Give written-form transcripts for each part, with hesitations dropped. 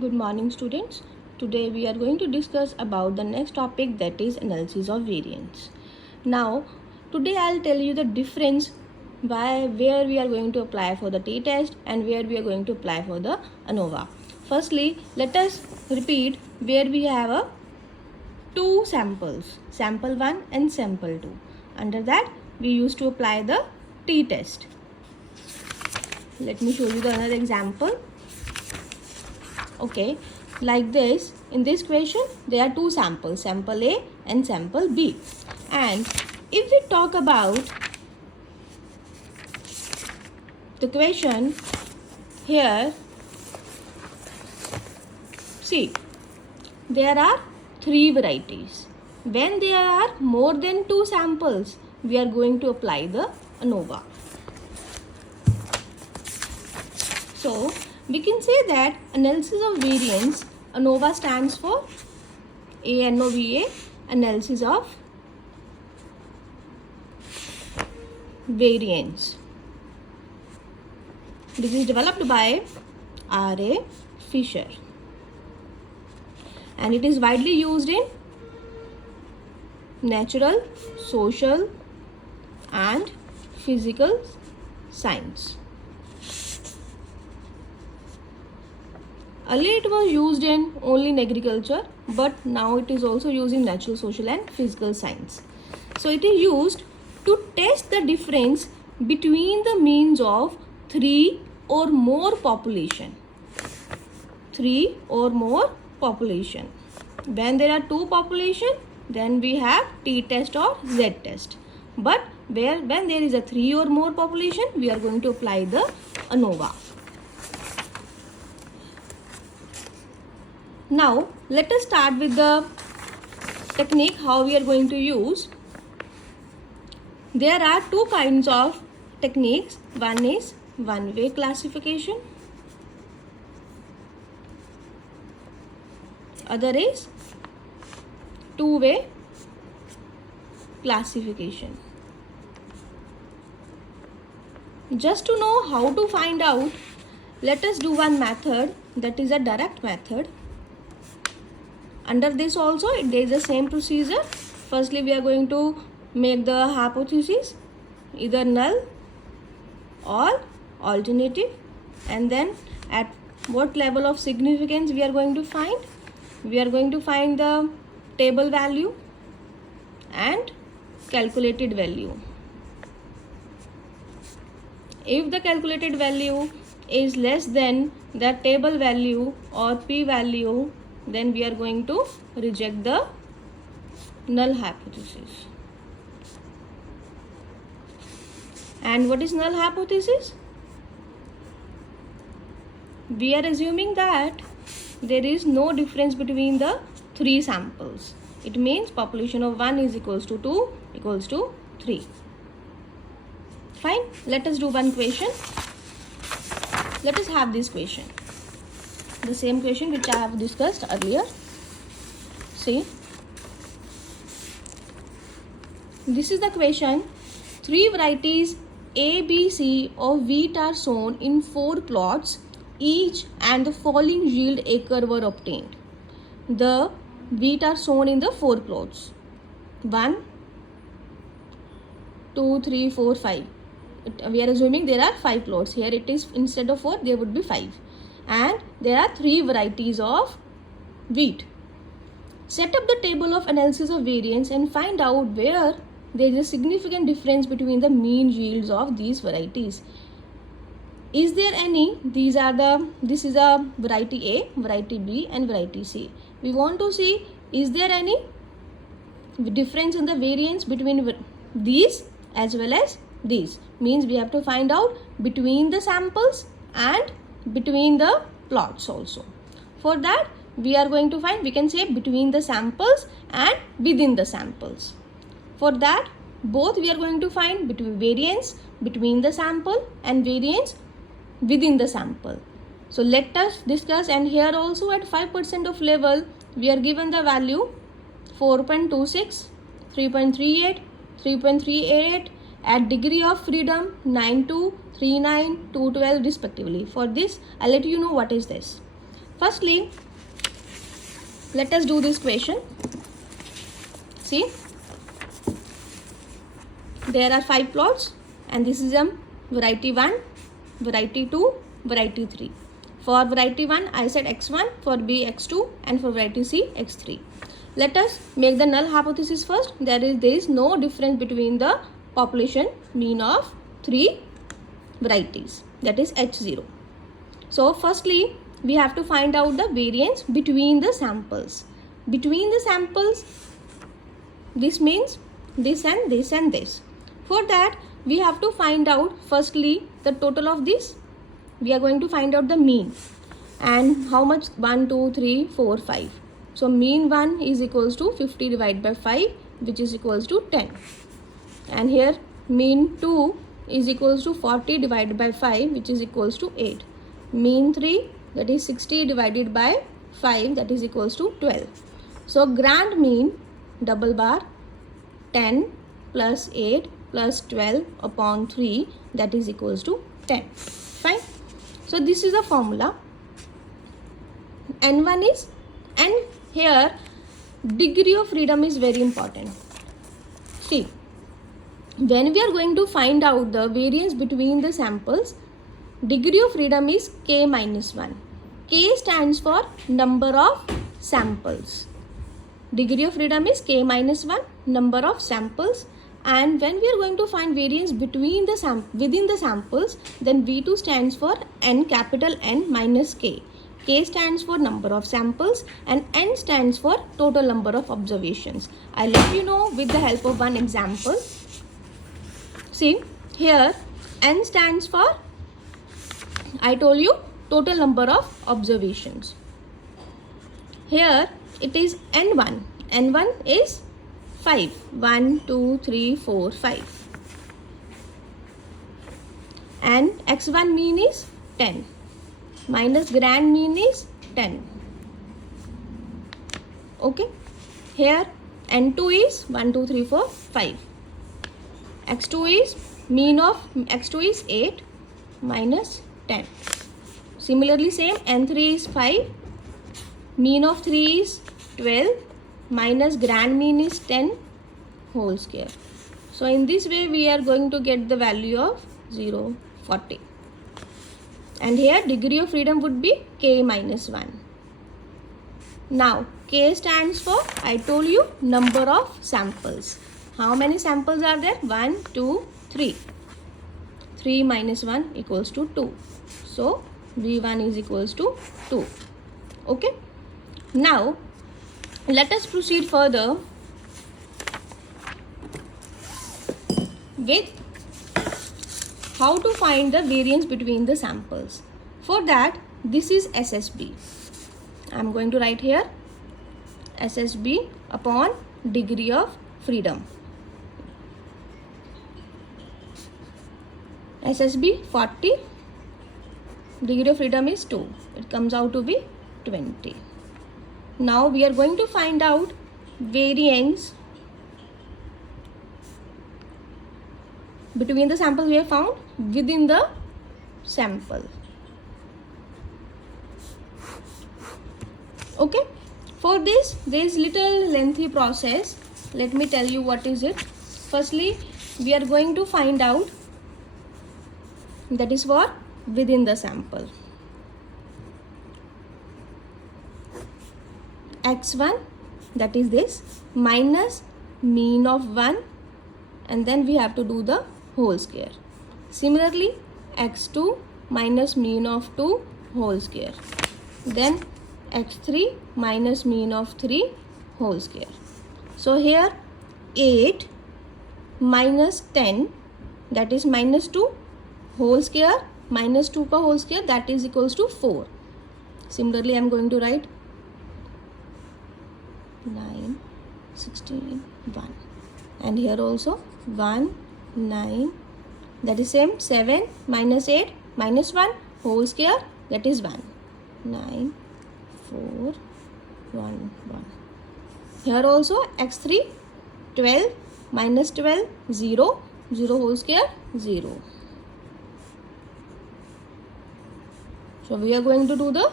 Good morning, students. Today we are going to discuss about the next topic, that is analysis of variance. Now, today I'll tell you the difference where we are going to apply for the t-test and where we are going to apply for the Anova. Firstly, let us repeat where we have two samples, sample 1 and sample 2. Under that, we used to apply the t-test. Let me show you the another example. Okay, like this, in this question there are two samples, sample A and sample B. And if we talk about the question here, see, there are three varieties. When there are more than two samples, we are going to apply the Anova. So we can say that analysis of variance, Anova stands for ANOVA, analysis of variance. This is developed by R.A. Fisher and it is widely used in natural, social and physical science. Earlier it was used in only in agriculture, but now it is also used in natural, social and physical science. So it is used to test the difference between the means of three or more population. Three or more population. When there are two population, then we have t-test or z-test. But when there is a three or more population, we are going to apply the Anova. Now, let us start with the technique how we are going to use. There are two kinds of techniques. One is one-way classification. Other is two-way classification. Just to know how to find out, let us do one method, that is a direct method. Under this also there is the same procedure. Firstly, we are going to make the hypothesis either null or alternative, and then at what level of significance we are going to find. We are going to find the table value and calculated value. If the calculated value is less than the table value or p-value, then we are going to reject the null hypothesis. And what is null hypothesis? We are assuming that there is no difference between the three samples. It means population of 1 is equals to 2 equals to 3. Fine. Let us do one question. Let us have this question. The same question which I have discussed earlier. See, this is the question. Three varieties A, B, C of wheat are sown in 4 plots each, and the following yield acre were obtained. The wheat are sown in the 4 plots. 1, 2, 3, 4, 5. We are assuming there are 5 plots. Here it is, instead of 4 there would be 5. And there are 3 varieties of wheat. Set up the table of analysis of variance and find out where there is a significant difference between the mean yields of these varieties. Is there any? This is a variety A, variety B and variety C. We want to see, is there any difference in the variance between these as well as these. Means we have to find out between the samples and between the plots also. For that, we are going to find, we can say between the samples and within the samples. For that, both we are going to find between variance between the sample and variance within the sample. So let us discuss, and here also at 5% of level we are given the value 4.26, 3.38, 3.38, at degree of freedom 92, 39, 212 respectively. For this, I'll let you know what is this. Firstly, let us do this question. See, there are 5 plots and this is variety 1, variety 2, variety 3. For variety 1 I said x1, for B x2 and for variety C x3. Let us make the null hypothesis first. There is no difference between the population mean of 3 varieties, that is H0. So firstly we have to find out the variance between the samples. Between the samples, this means this and this and this. For that we have to find out firstly the total of this. We are going to find out the mean and how much 1, 2, 3, 4, 5. So mean 1 is equals to 50 divided by 5, which is equals to 10. And here mean 2 is equals to 40 divided by 5, which is equals to 8. Mean 3, that is 60 divided by 5, that is equals to 12. So grand mean double bar 10 plus 8 plus 12 upon 3, that is equals to 10. Fine. So this is the formula. N1 is, and here degree of freedom is very important. See, when we are going to find out the variance between the samples, degree of freedom is k minus 1. K stands for number of samples. Degree of freedom is k minus 1, number of samples. And when we are going to find variance between the within the samples, then V2 stands for n, capital N minus k. K stands for number of samples and N stands for total number of observations. I'll let you know with the help of one example. See, here N stands for, I told you, total number of observations. Here it is N1. N1 is 5. 1, 2, 3, 4, 5. And X1 mean is 10. Minus grand mean is 10. Okay. Here N2 is 1, 2, 3, 4, 5. X2 is, mean of X2 is 8 minus 10. Similarly same, N3 is 5. Mean of 3 is 12 minus grand mean is 10 whole square. So in this way we are going to get the value of 0, 40. And here degree of freedom would be k minus 1. Now k stands for, I told you, number of samples. How many samples are there? 1, 2, 3. 3 minus 1 equals to 2. So V1 is equals to 2. Okay. Now let us proceed further with how to find the variance between the samples. For that, this is SSB. I am going to write here SSB upon degree of freedom. SSB 40, degree of freedom is 2. It comes out to be 20. Now we are going to find out variance between the samples we have found within the sample. Okay. For this, there is little lengthy process. Let me tell you what is it. Firstly, we are going to find out, that is for within the sample. X1, that is this, minus mean of 1, and then we have to do the whole square. Similarly, X2 minus mean of 2 whole square. Then X3 minus mean of 3 whole square. So here 8 minus 10, that is minus 2 whole square minus 2 ka whole square, that is equals to 4. Similarly, I am going to write 9, 16, 1. And here also 1, 9, that is same, 7 minus 8 minus 1 whole square, that is 1. 9, 4, 1, 1. Here also X3, 12 minus 12, 0, 0 whole square, 0. So we are going to do the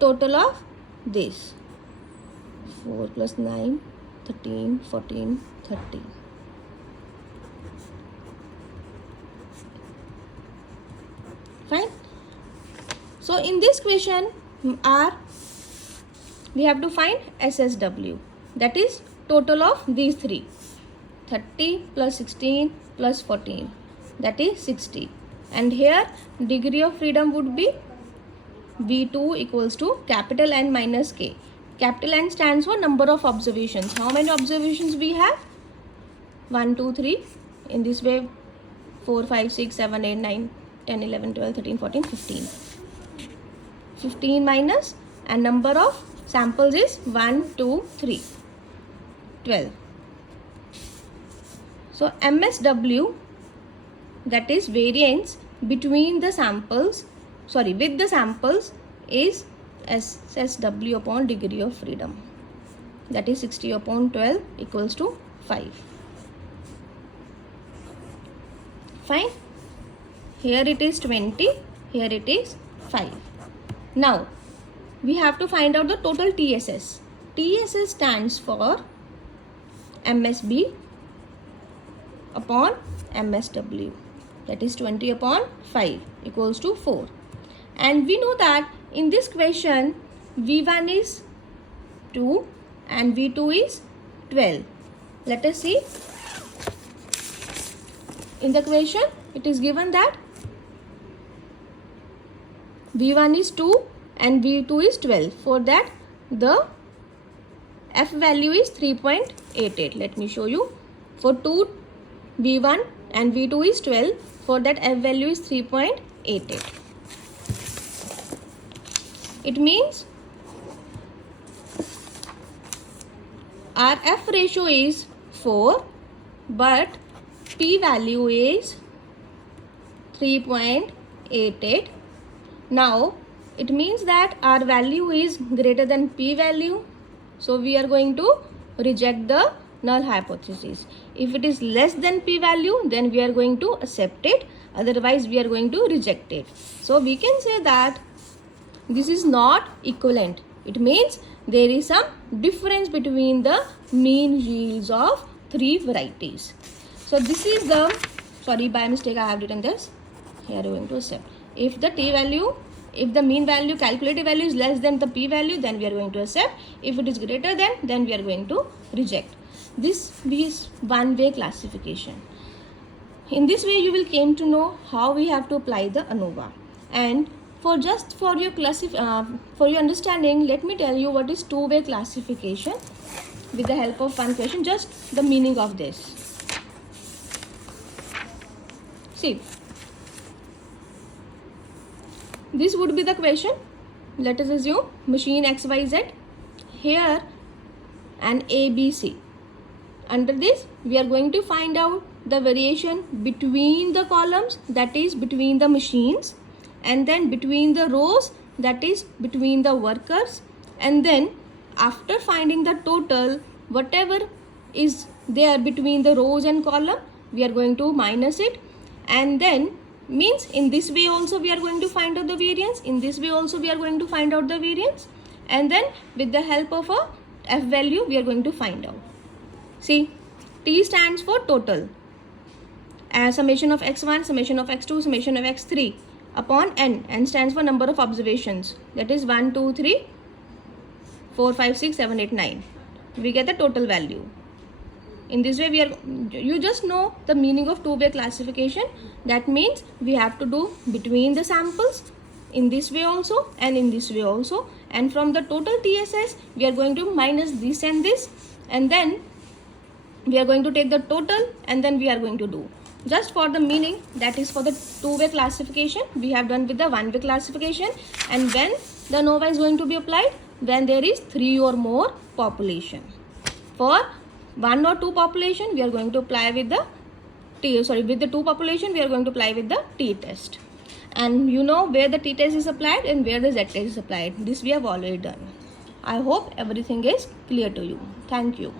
total of this. 4 plus 9, 13, 14, 30. Fine. So in this question, we have to find SSW. That is total of these three. 30 plus 16 plus 14. That is 60. And here degree of freedom would be V2 equals to capital N minus K. Capital N stands for number of observations. How many observations we have? 1, 2, 3. In this way, 4, 5, 6, 7, 8, 9, 10, 11, 12, 13, 14, 15. 15 minus, and number of samples is 1, 2, 3. 12. So MSW, that is variance between the samples, with the samples, is SSW upon degree of freedom. That is 60 upon 12 equals to 5. Fine. Here it is 20, here it is 5. Now we have to find out the total TSS. TSS stands for MSB upon MSW. That is 20 upon 5 equals to 4. And we know that in this question V1 is 2 and V2 is 12. Let us see. In the question it is given that V1 is 2 and V2 is 12. For that the F value is 3.88. Let me show you. For 2 V1 and V2 is 12. For that F value is 3.88. It means our F ratio is 4 but P value is 3.88. Now it means that our value is greater than P value. So we are going to reject the null hypothesis. If it is less than P value, then we are going to accept it. Otherwise we are going to reject it. So we can say that this is not equivalent. It means there is some difference between the mean yields of three varieties. So this is the, by mistake I have written this. Here we are going to accept. If the T value, if the mean value, calculated value is less than the P value, then we are going to accept. If it is greater than, then we are going to reject. This is one-way classification. In this way you will came to know how we have to apply the ANOVA. And for your understanding, let me tell you what is two-way classification with the help of one question, just the meaning of this. See, this would be the question. Let us assume machine XYZ, here and ABC. Under this we are going to find out the variation between the columns, that is between the machines, and then between the rows, that is between the workers, and then after finding the total, whatever is there between the rows and column, we are going to minus it, and then means in this way also we are going to find out the variance, in this way also we are going to find out the variance, and then with the help of a F value we are going to find out. See, T stands for total, summation of x1, summation of x2, summation of x3 upon N stands for number of observations, that is 1, 2, 3, 4, 5, 6, 7, 8, 9. We get the total value. In this way you just know the meaning of two-way classification. That means we have to do between the samples in this way also and in this way also, and from the total TSS we are going to minus this and this, and then we are going to take the total, and then we are going to do just for the meaning. That is for the two-way classification. We have done with the one-way classification. And when the ANOVA is going to be applied, when there is 3 or more population. For 1 or 2 population we are going to apply with the with the 2 population we are going to apply with the t-test. And you know where the t-test is applied and where the z-test is applied. This we have already done. I hope everything is clear to you. Thank you.